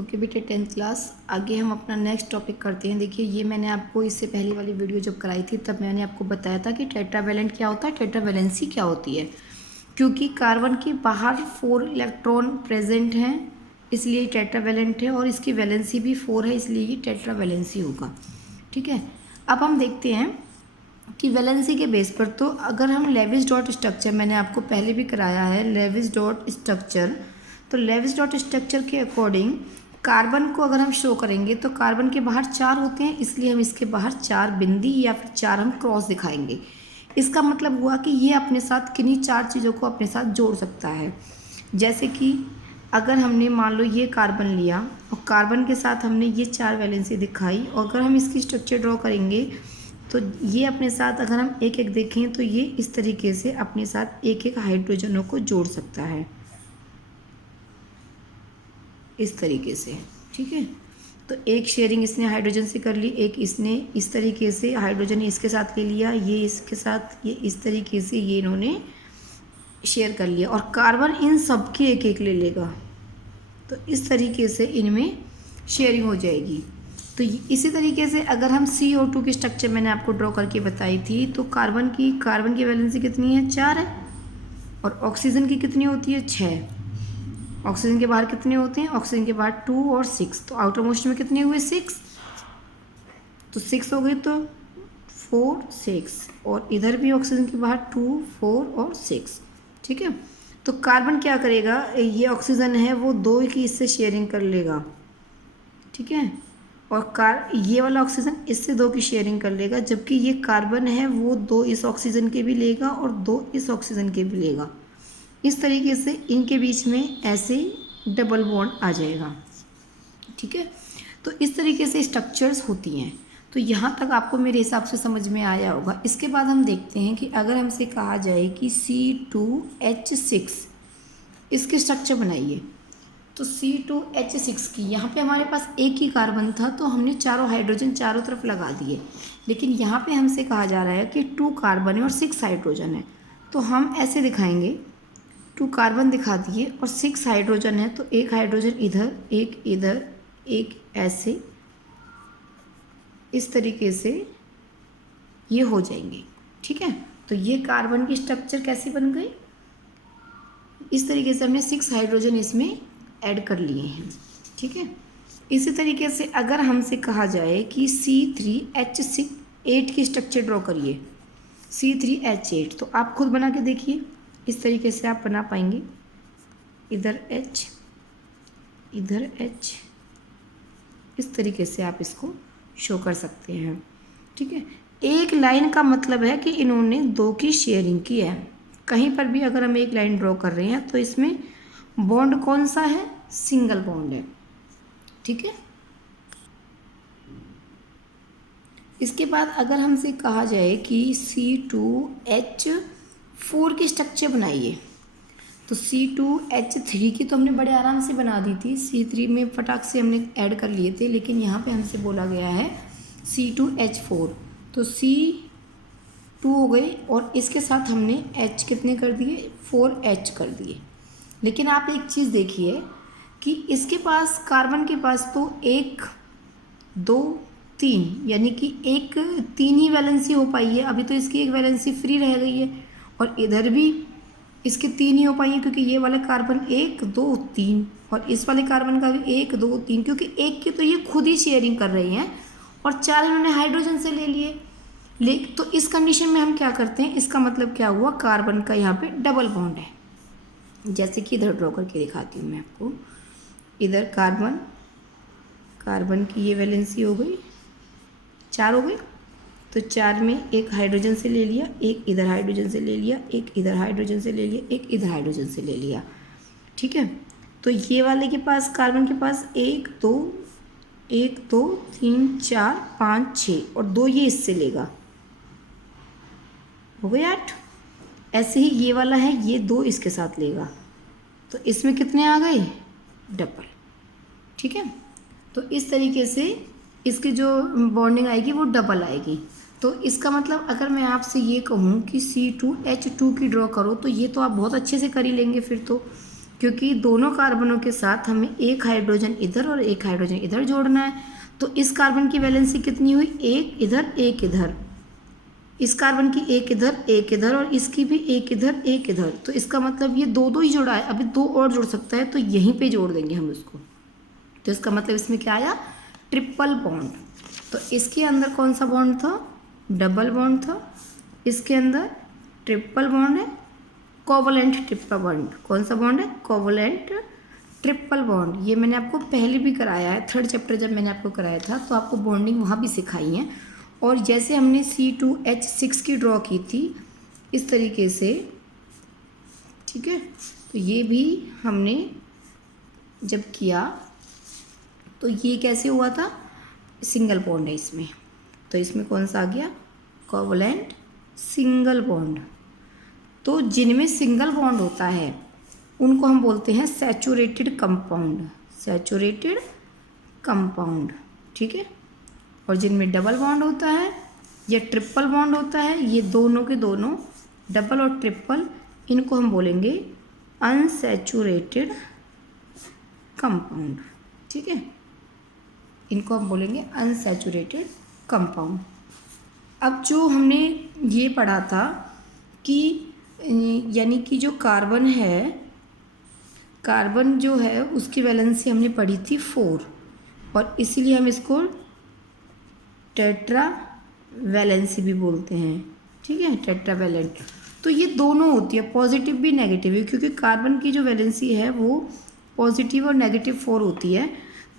Okay बेटे 10th class. आगे हम अपना नेक्स्ट टॉपिक करते हैं। देखिए ये मैंने आपको इससे पहली वाली वीडियो जब कराई थी तब मैंने आपको बताया था कि टेट्रावैलेंट क्या होता है, टेट्रावैलेंसी क्या होती है। क्योंकि कार्बन के बाहर 4 इलेक्ट्रॉन प्रेजेंट हैं इसलिए टेट्रावैलेंट है, और इसकी वैलेंसी भी 4 है इसलिए ये टेट्रावैलेंसी होगा। ठीक है, अब हम देखते हैं कि वैलेंसी के बेस पर तो अगर हम लेविस डॉट स्ट्रक्चर, मैंने आपको पहले भी कराया है लेविस डॉट स्ट्रक्चर, तो लेविस डॉट स्ट्रक्चर के अकॉर्डिंग कार्बन को अगर हम शो करेंगे तो कार्बन के बाहर 4 होते हैं इसलिए हम इसके बाहर 4 बिंदी या फिर 4 हम क्रॉस दिखाएंगे। इसका मतलब हुआ कि ये अपने साथ किन्हीं 4 चीज़ों को अपने साथ जोड़ सकता है। जैसे कि अगर हमने मान लो ये कार्बन लिया और कार्बन के साथ हमने ये 4 वैलेंसी दिखाई, और अगर हम इसकी स्ट्रक्चर ड्रॉ करेंगे तो ये अपने साथ अगर हम एक एक देखें तो ये इस तरीके से अपने साथ एक एक हाइड्रोजनों को जोड़ सकता है, इस तरीके से। ठीक है, तो एक शेयरिंग इसने हाइड्रोजन से कर ली, एक इसने इस तरीके से हाइड्रोजन इसके साथ ले लिया, ये इसके साथ, ये इस तरीके से ये इन्होंने शेयर कर लिया, और कार्बन इन सब के एक एक ले लेगा। तो इस तरीके से इनमें शेयरिंग हो जाएगी। तो इसी तरीके से अगर हम CO2 की स्ट्रक्चर मैंने आपको ड्रॉ करके बताई थी, तो कार्बन की वैलेंसी कितनी है, 4 है, और ऑक्सीजन की कितनी होती है, 6। ऑक्सीजन के बाहर कितने होते हैं, ऑक्सीजन के बाहर 2 और 6, तो आउटर मोस्ट में कितने हुए, 6, तो 6 हो गए, तो 4 6, और इधर भी ऑक्सीजन के बाहर 2 4 और 6। ठीक है, तो कार्बन क्या करेगा, ये ऑक्सीजन है वो 2 की इससे शेयरिंग कर लेगा। ठीक है, और ये वाला ऑक्सीजन इससे 2 की शेयरिंग कर लेगा, जबकि ये कार्बन है वो 2 इस ऑक्सीजन के भी लेगा और 2 इस ऑक्सीजन के भी लेगा। इस तरीके से इनके बीच में ऐसे डबल बॉन्ड आ जाएगा। ठीक है, तो इस तरीके से स्ट्रक्चर्स होती हैं। तो यहाँ तक आपको मेरे हिसाब से समझ में आया होगा। इसके बाद हम देखते हैं कि अगर हमसे कहा जाए कि C2H6 इसके स्ट्रक्चर बनाइए, तो C2H6 की यहाँ पे हमारे पास एक ही कार्बन था तो हमने चारों हाइड्रोजन चारों तरफ लगा दिए, लेकिन यहाँ पे हमसे कहा जा रहा है कि 2 कार्बन है और 6 हाइड्रोजन है, तो हम ऐसे दिखाएंगे, 2 कार्बन दिखा दिए और 6 हाइड्रोजन है, तो एक हाइड्रोजन इधर एक ऐसे, इस तरीके से ये हो जाएंगे। ठीक है, तो ये कार्बन की स्ट्रक्चर कैसी बन गई, इस तरीके से हमने 6 हाइड्रोजन इसमें ऐड कर लिए हैं। ठीक है, इसी तरीके से अगर हमसे कहा जाए कि C3H8 की स्ट्रक्चर ड्रॉ करिए, C3H8, तो आप खुद बना के देखिए, इस तरीके से आप बना पाएंगे, इधर H इधर H, इस तरीके से आप इसको शो कर सकते हैं। ठीक है, एक लाइन का मतलब है कि इन्होंने 2 की शेयरिंग की है। कहीं पर भी अगर हम एक लाइन ड्रॉ कर रहे हैं तो इसमें बॉन्ड कौन सा है, सिंगल बॉन्ड है। ठीक है, इसके बाद अगर हमसे कहा जाए कि C2H4 की स्ट्रक्चर बनाइए, तो C2H3 की तो हमने बड़े आराम से बना दी थी, C3 में फटाक से हमने ऐड कर लिए थे, लेकिन यहाँ पे हमसे बोला गया है C2H4, तो C2 हो गई और इसके साथ हमने H कितने कर दिए, 4H कर दिए। लेकिन आप एक चीज़ देखिए कि इसके पास कार्बन के पास तो 1 2 3 यानी कि 3 ही वैलेंसी हो पाई है, अभी तो इसकी एक वैलेंसी फ्री रह गई है, और इधर भी इसके 3 ही हो पाई है क्योंकि ये वाला कार्बन 1 2 3 और इस वाले कार्बन का भी 1 2 3, क्योंकि एक की तो ये खुद ही शेयरिंग कर रही हैं और 4 इन्होंने हाइड्रोजन से ले लिए। तो इस कंडीशन में हम क्या करते हैं, इसका मतलब क्या हुआ, कार्बन का यहाँ पे डबल बॉन्ड है। जैसे कि इधर ड्रॉ करके दिखाती हूँ मैं आपको, इधर कार्बन की ये वैलेंसी हो गई 4 हो गई, तो 4 में एक हाइड्रोजन से ले लिया, एक इधर हाइड्रोजन से ले लिया, एक इधर हाइड्रोजन से ले लिया, एक इधर हाइड्रोजन से ले लिया। ठीक है, तो ये वाले के पास कार्बन के पास 1 2 3 4 5 6 और 2 ये इससे लेगा, हो गए 8। ऐसे ही ये वाला है, ये 2 इसके साथ लेगा, तो इसमें कितने आ गए, डबल। ठीक है, तो इस तरीके से इसकी जो बॉन्डिंग आएगी वो डबल आएगी। तो इसका मतलब अगर मैं आपसे ये कहूँ कि C2H2 की ड्रॉ करो, तो ये तो आप बहुत अच्छे से कर ही लेंगे फिर तो, क्योंकि दोनों कार्बनों के साथ हमें एक हाइड्रोजन इधर और एक हाइड्रोजन इधर जोड़ना है। तो इस कार्बन की वैलेंसी कितनी हुई, एक इधर एक इधर, इस कार्बन की एक इधर और इसकी भी एक इधर। तो इसका मतलब ये दो दो ही जोड़ा है, अभी दो और जोड़ सकता है, तो यहीं पे जोड़ देंगे हम उसको। तो इसका मतलब इसमें क्या आया, ट्रिपल बॉन्ड। तो इसके अंदर कौन सा बॉन्ड था, डबल बॉन्ड था, इसके अंदर ट्रिपल बॉन्ड है, कोवलेंट ट्रिपल बॉन्ड। कौन सा बॉन्ड है, कोवलेंट ट्रिपल बॉन्ड। ये मैंने आपको पहले भी कराया है, 3rd चैप्टर जब मैंने आपको कराया था तो आपको बॉन्डिंग वहाँ भी सिखाई है। और जैसे हमने C2H6 की ड्रॉ की थी इस तरीके से, ठीक है, तो ये भी हमने जब किया तो ये कैसे हुआ था, सिंगल बॉन्ड है इसमें, तो इसमें कौन सा आ गया, कोवलेंट सिंगल बॉन्ड। तो जिनमें सिंगल बॉन्ड होता है उनको हम बोलते हैं सैचुरेटेड कंपाउंड, सैचुरेटेड कंपाउंड, ठीक है। और जिनमें डबल बॉन्ड होता है या ट्रिपल बॉन्ड होता है, ये दोनों के दोनों डबल और ट्रिपल, इनको हम बोलेंगे अनसैचुरेटेड कंपाउंड, ठीक है, इनको हम बोलेंगे अनसैचुरेटेड कंपाउंड। अब जो हमने ये पढ़ा था कि यानी कि जो कार्बन है, कार्बन जो है उसकी वैलेंसी हमने पढ़ी थी 4, और इसीलिए हम इसको टेट्रा वैलेंसी भी बोलते हैं, ठीक है, टेट्रा वैलेंट। तो ये दोनों होती है, पॉजिटिव भी नेगेटिव भी, क्योंकि कार्बन की जो वैलेंसी है वो पॉजिटिव और नेगेटिव 4 होती है।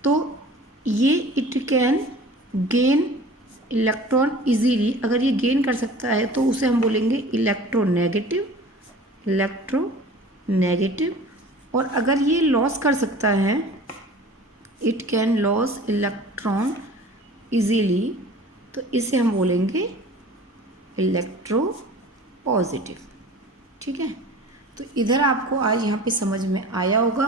तो ये it can gain electron easily, अगर ये गेन कर सकता है तो उसे हम बोलेंगे इलेक्ट्रोनेगेटिव, इलेक्ट्रोनेगेटिव। और अगर ये लॉस कर सकता है, it can loss electron easily, तो इसे हम बोलेंगे इलेक्ट्रो पॉजिटिव, ठीक है। तो इधर आपको आज यहाँ पे समझ में आया होगा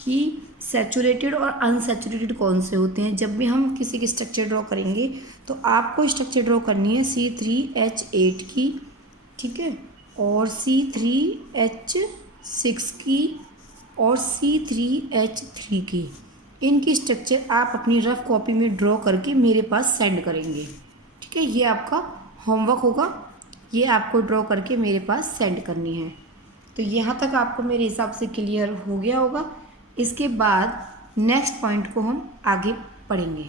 कि सैचुरेटेड और अनसैचुरेटेड कौन से होते हैं। जब भी हम किसी की स्ट्रक्चर ड्रॉ करेंगे तो आपको स्ट्रक्चर ड्रॉ करनी है C3H8 की, ठीक है, और C3H6 की और C3H3 की। इनकी स्ट्रक्चर आप अपनी रफ कॉपी में ड्रॉ करके मेरे पास सेंड करेंगे, ठीक है। ये आपका होमवर्क होगा, ये आपको ड्रॉ करके मेरे पास सेंड करनी है। तो यहाँ तक आपको मेरे हिसाब से क्लियर हो गया होगा। इसके बाद नेक्स्ट पॉइंट को हम आगे पढ़ेंगे।